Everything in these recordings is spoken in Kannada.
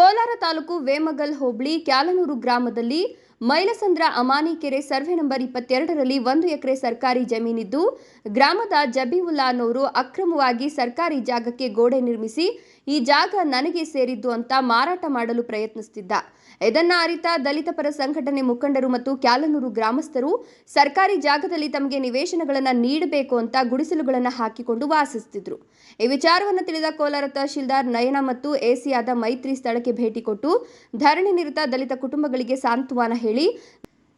ಕೋಲಾರ ತಾಲೂಕು ವೇಮಗಲ್ ಹೋಬಳಿ ಕ್ಯಾಲನೂರು ಗ್ರಾಮದಲ್ಲಿ ಮೈಲಸಂದ್ರ ಅಮಾನಿಕೆರೆ ಸರ್ವೆ ನಂಬರ್ ಇಪ್ಪತ್ತೆರಡರಲ್ಲಿ ಒಂದು ಎಕರೆ ಸರ್ಕಾರಿ ಜಮೀನಿದ್ದು, ಗ್ರಾಮದ ಜಬೀವುಲ್ಲಾ ಅನ್ನೋರು ಅಕ್ರಮವಾಗಿ ಸರ್ಕಾರಿ ಜಾಗಕ್ಕೆ ಗೋಡೆ ನಿರ್ಮಿಸಿ, ಈ ಜಾಗ ನನಗೆ ಸೇರಿದ್ದು ಅಂತ ಮಾರಾಟ ಮಾಡಲು ಪ್ರಯತ್ನಿಸುತ್ತಿದ್ದ ಇದನ್ನ ಅರಿತ ದಲಿತ ಪರ ಸಂಘಟನೆ ಮುಖಂಡರು ಮತ್ತು ಕ್ಯಾಲನೂರು ಗ್ರಾಮಸ್ಥರು ಸರ್ಕಾರಿ ಜಾಗದಲ್ಲಿ ತಮಗೆ ನಿವೇಶನಗಳನ್ನು ನೀಡಬೇಕು ಅಂತ ಗುಡಿಸಲುಗಳನ್ನು ಹಾಕಿಕೊಂಡು ವಾಸಿಸುತ್ತಿದ್ದರು ಈ ವಿಚಾರವನ್ನು ತಿಳಿದ ಕೋಲಾರ ತಹಶೀಲ್ದಾರ್ ನಯನ ಮತ್ತು ಎಸಿಯಾದ ಮೈತ್ರಿ ಸ್ಥಳಕ್ಕೆ ಭೇಟಿ ಕೊಟ್ಟು, ಧರಣಿ ನಿರತ ದಲಿತ ಕುಟುಂಬಗಳಿಗೆ ಸಾಂತ್ವನ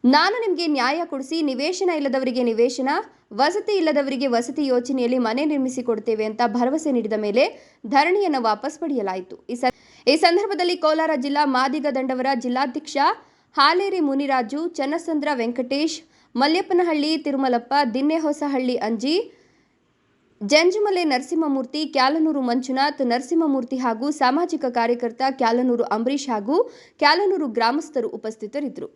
ನಾನು ನಿಮಗೆ ನ್ಯಾಯ ಕೊಡಿಸಿ ನಿವೇಶನ ಇಲ್ಲದವರಿಗೆ ನಿವೇಶನ, ವಸತಿ ಇಲ್ಲದವರಿಗೆ ವಸತಿ ಯೋಜನೆಯಲ್ಲಿ ಮನೆ ನಿರ್ಮಿಸಿ ಕೊಡ್ತೇವೆ ಅಂತ ಭರವಸೆ ನೀಡಿದ ಮೇಲೆ ಧರಣಿಯನ್ನು ವಾಪಸ್ ಪಡೆಯಲಾಯಿತು. ಈ ಈ ಸಂದರ್ಭದಲ್ಲಿ ಕೋಲಾರ ಜಿಲ್ಲಾ ಮಾದಿಗ ದಂಡವರ ಜಿಲ್ಲಾಧ್ಯಕ್ಷ ಹಾಲೇರಿ ಮುನಿರಾಜು, ಚನ್ನಸಂದ್ರ ವೆಂಕಟೇಶ್, ಮಲ್ಯಪ್ಪನಹಳ್ಳಿ ತಿರುಮಲಪ್ಪ, ದಿನ್ನೆಹೊಸಹಳ್ಳಿ ಅಂಜಿ, ಜಂಜುಮಲೆ ನರಸಿಂಹಮೂರ್ತಿ, ಕ್ಯಾಲನೂರು ಮಂಜುನಾಥ್, ನರಸಿಂಹಮೂರ್ತಿ ಹಾಗೂ ಸಾಮಾಜಿಕ ಕಾರ್ಯಕರ್ತ ಕ್ಯಾಲನೂರು ಅಂಬರೀಶ್ ಹಾಗೂ ಕ್ಯಾಲನೂರು ಗ್ರಾಮಸ್ಥರು ಉಪಸ್ಥಿತರಿದ್ದರು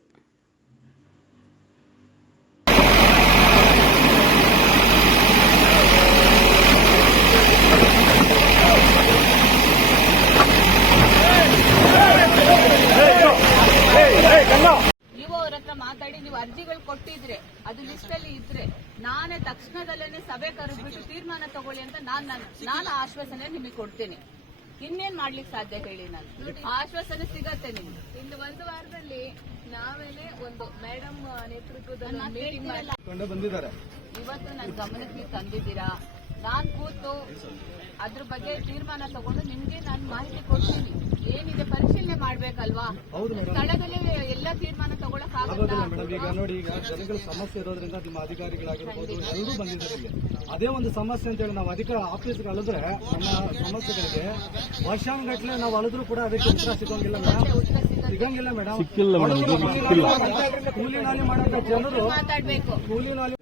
ನೀವು ಅವ್ರ ಹತ್ರ ಮಾತಾಡಿ ನೀವು ಅರ್ಜಿಗಳು ಕೊಟ್ಟಿದ್ರೆ ಅದು ಲಿಸ್ಟ್ ಅಲ್ಲಿ ಇದ್ರೆ ನಾನೇ ತಕ್ಷಣದಲ್ಲೇನೆ ಸಭೆ ಕರೆದ್ಬಿಟ್ಟು ತೀರ್ಮಾನ ತಗೊಳ್ಳಿ ಅಂತ ನಾನು ನಾನ್- ನಾನು ಆಶ್ವಾಸನೆ ನಿಮಗೆ ಕೊಡ್ತೀನಿ. ಇನ್ನೇನ್ ಮಾಡ್ಲಿಕ್ಕೆ ಸಾಧ್ಯ ಹೇಳಿ ನಾನು? ಆಶ್ವಾಸನೆ ಸಿಗತ್ತೆ ನಿಮ್ಗೆ. ಇನ್ನು ಒಂದು ವಾರದಲ್ಲಿ ನಾವೇನೆ ಒಂದು ಮೇಡಮ್ ನೇತೃತ್ವದ ಬಂದಿದ್ದಾರೆ. ಇವತ್ತು ನನ್ನ ಗಮನಕ್ಕೆ ತಂದಿದ್ದೀರಾ? ನಾನ್ ಕೂತು ಅದ್ರ ಬಗ್ಗೆ ತೀರ್ಮಾನ ತಗೊಂಡು ನಿಮ್ಗೆ ನಾನು ಮಾಹಿತಿ ಕೊಡ್ತೀನಿ. ಮಾಡ್ಬೇಕಲ್ವಾ ಹೌದು ಮೇಡಮ್ ಸ್ಥಳದಲ್ಲಿ ಎಲ್ಲ ತೀರ್ಮಾನ ತಗೊಳಕ್ ಆಗೋದಿಲ್ಲ ಮೇಡಮ್ ಈಗ ನೋಡಿ ಈಗ ಜನಗಳ ಸಮಸ್ಯೆ ಇರೋದ್ರಿಂದ ನಿಮ್ಮ ಅಧಿಕಾರಿಗಳಾಗಿರ್ಬೋದು ಎಲ್ಲರೂ ಬಂದಿದ್ದಾರೆ ಅದೇ ಒಂದು ಸಮಸ್ಯೆ ಅಂತ ಹೇಳಿ ನಾವು ಅಧಿಕಾರ ಆಫೀಸ್ಗೆ ಅಳಿದ್ರೆ ನಮ್ಮ ಸಮಸ್ಯೆಗಳಿಗೆ ವರ್ಷಾನುಗಟ್ಲೆ ನಾವು ಅಳಿದ್ರು ಕೂಡ ಅದಕ್ಕೆ ಉತ್ತರ ಸಿಗೋಂಗಿಲ್ಲ ಮೇಡಮ್ ಸಿಗಂಗಿಲ್ಲ. ಮೇಡಮ್ ಕೂಲಿ ನಾಲಿ ಮಾಡೋ ಜನರು ಮಾತಾಡ್ಬೇಕು. ಕೂಲಿ ನಾಲಿ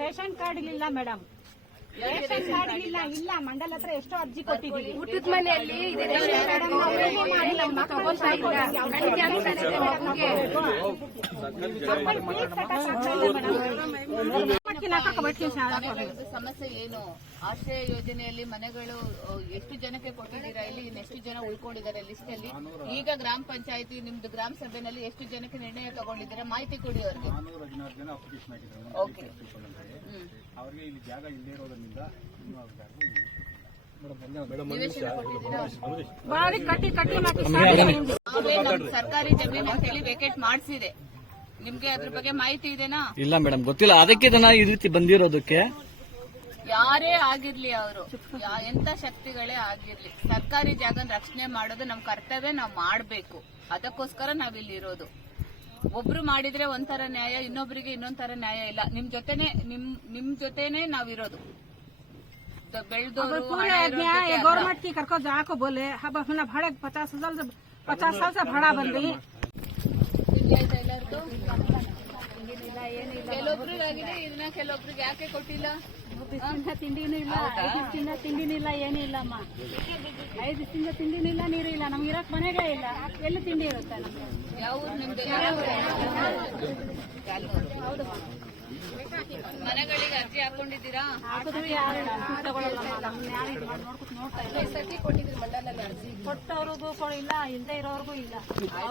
ರೇಷನ್ ಕಾರ್ಡ್ ಇಲ್ಲ ಮೇಡಮ್ ರೇಷನ್ ಕಾರ್ಡ್ ಇಲ್ಲ ಇಲ್ಲ. ಮಂಡಲ ಹತ್ರ ಎಷ್ಟೋ ಅರ್ಜಿ ಕೊಟ್ಟಿದ್ದೀವಿ. ಊಟದ ಮನೆಯಲ್ಲಿ ಸಮಸ್ಯೆ ಏನು? ಆಶ್ರಯ ಯೋಜನೆಯಲ್ಲಿ ಮನೆಗಳು ಎಷ್ಟು ಜನಕ್ಕೆ ಕೊಟ್ಟಿದ್ದೀರಾ? ಇಲ್ಲಿ ಎಷ್ಟು ಜನ ಉಳ್ಕೊಂಡಿದ್ದಾರೆ ಲಿಸ್ಟ್ ಅಲ್ಲಿ ಈಗ ಗ್ರಾಮ ಪಂಚಾಯತಿ ನಿಮ್ದು ಗ್ರಾಮ ಸಭೆನಲ್ಲಿ ಎಷ್ಟು ಜನಕ್ಕೆ ನಿರ್ಣಯ ತಗೊಂಡಿದ್ದೀರಾ? ಮಾಹಿತಿ ಕೊಡಿ ಅವ್ರಿಗೆ. ಅವರಿಗೆ ಇಲ್ಲಿ ಜಾಗ ಇಲ್ಲದೆ ಇರೋದ್ರಿಂದ ಕಟ್ಟಿ ಕಟ್ಟಿ ಸರ್ಕಾರಿ ಜಮೀನು ಹೇಳಿ ವೇಕೆಟ್ ಮಾಡಿಸಿದೆ. ನಿಮ್ಗೆ ಅದ್ರ ಬಗ್ಗೆ ಮಾಹಿತಿ ಇದೆನಾ? ಇಲ್ಲ ಮೇಡಮ್ ಗೊತ್ತಿಲ್ಲ. ಅದಕ್ಕೆ ಜನ ಈ ರೀತಿ ಬಂದಿರೋದಕ್ಕೆ. ಯಾರೇ ಆಗಿರ್ಲಿ ಅವರು ಎಂತ ಶಕ್ತಿಗಳೇ ಆಗಿರ್ಲಿ ಸರ್ಕಾರಿ ಜಾಗ ರಕ್ಷಣೆ ಮಾಡೋದು ನಮ್ ಕರ್ತವ್ಯ ನಾವ್ ಮಾಡ್ಬೇಕು. ಅದಕ್ಕೋಸ್ಕರ ನಾವಿಲ್ಲಿ ಇರೋದು. ಒಬ್ರು ಮಾಡಿದ್ರೆ ಒಂಥರ ನ್ಯಾಯ ಇನ್ನೊಬ್ರಿಗೆ ಇನ್ನೊಂಥರ ನ್ಯಾಯ ಇಲ್ಲ. ನಿಮ್ ಜೊತೆನೆ ನಿಮ್ ನಿಮ್ ಜೊತೆನೆ ನಾವಿರೋದು ದ- ಬೆಳ್ದೋರು अगर पूरे ಹಣ ಇರೋರ್ ಜೊತೆ न्याय ಅಲ್ಲ. गवर्नमेंट की करको जाको बोले अब अपना भाड़े पचास हजार से पचास साल से भाड़ा बन रही ಕೆಲವೊಬ್ರಿಗೆ ಆಗಿದೆ ಇದನ್ನ ಕೆಲವೊಬ್ರಿಗೆ ಯಾಕೆ ಕೊಟ್ಟಿಲ್ಲ ದಿವಸದಿಂದ ತಿಂಡಿನೂ ಇಲ್ಲ ಐದು ದಿವಸದಿಂದ ತಿಂಡಿನೂ ಇಲ್ಲ ಏನೂ ಇಲ್ಲಮ್ಮ ಐದು ದಿವಸದಿಂದ ತಿಂಡಿನೂ ಇಲ್ಲ ನೀರು ಇಲ್ಲ ನಮ್ಗೆ ಇರಕ್ ಮನೆಗಳೇ ಇಲ್ಲ ಎಲ್ಲಿ ತಿಂಡಿ ಇರುತ್ತೆ ನಮ್ಗೆ ಯಾವ ಊರು ನಿಮ್ದು ಕ್ಯಾಲ್ನೂರು. ಮನೆಗಳಿಗೆ ಅರ್ಜಿ ಹಾಕೊಂಡಿದ್ದೀರಾ? ಸತಿ ಕೊಟ್ಟಿದ್ರು ಮಂಡಲದಲ್ಲಿ ಅರ್ಜಿ? ಕೊಟ್ಟವ್ರಿಗೂ ಇಲ್ಲ ಹಿಂದೆ ಇರೋರ್ಗೂ ಇಲ್ಲ.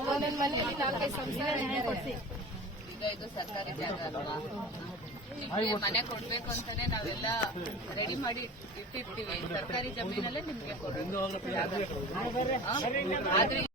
ಒಂದೊಂದ್ ಮನೆಯಲ್ಲಿ ನಾಲ್ಕೈದು ಸಂಸಾರ ಮನೆ ಕೊಡ್ಸಿ. ಇದು ಸರ್ಕಾರಿ ಜಾಗ ಅಲ್ವಾ? ನಿಮ್ಗೆ ಮನೆ ಕೊಡ್ಬೇಕು ಅಂತಾನೆ ನಾವೆಲ್ಲ ರೆಡಿ ಮಾಡಿ ಇಟ್ಟಿರ್ತೀವಿ. ಸರ್ಕಾರಿ ಜಮೀನಲ್ಲೇ ನಿಮ್ಗೆ ಕೊಡೋದು ಆದ್ರೆ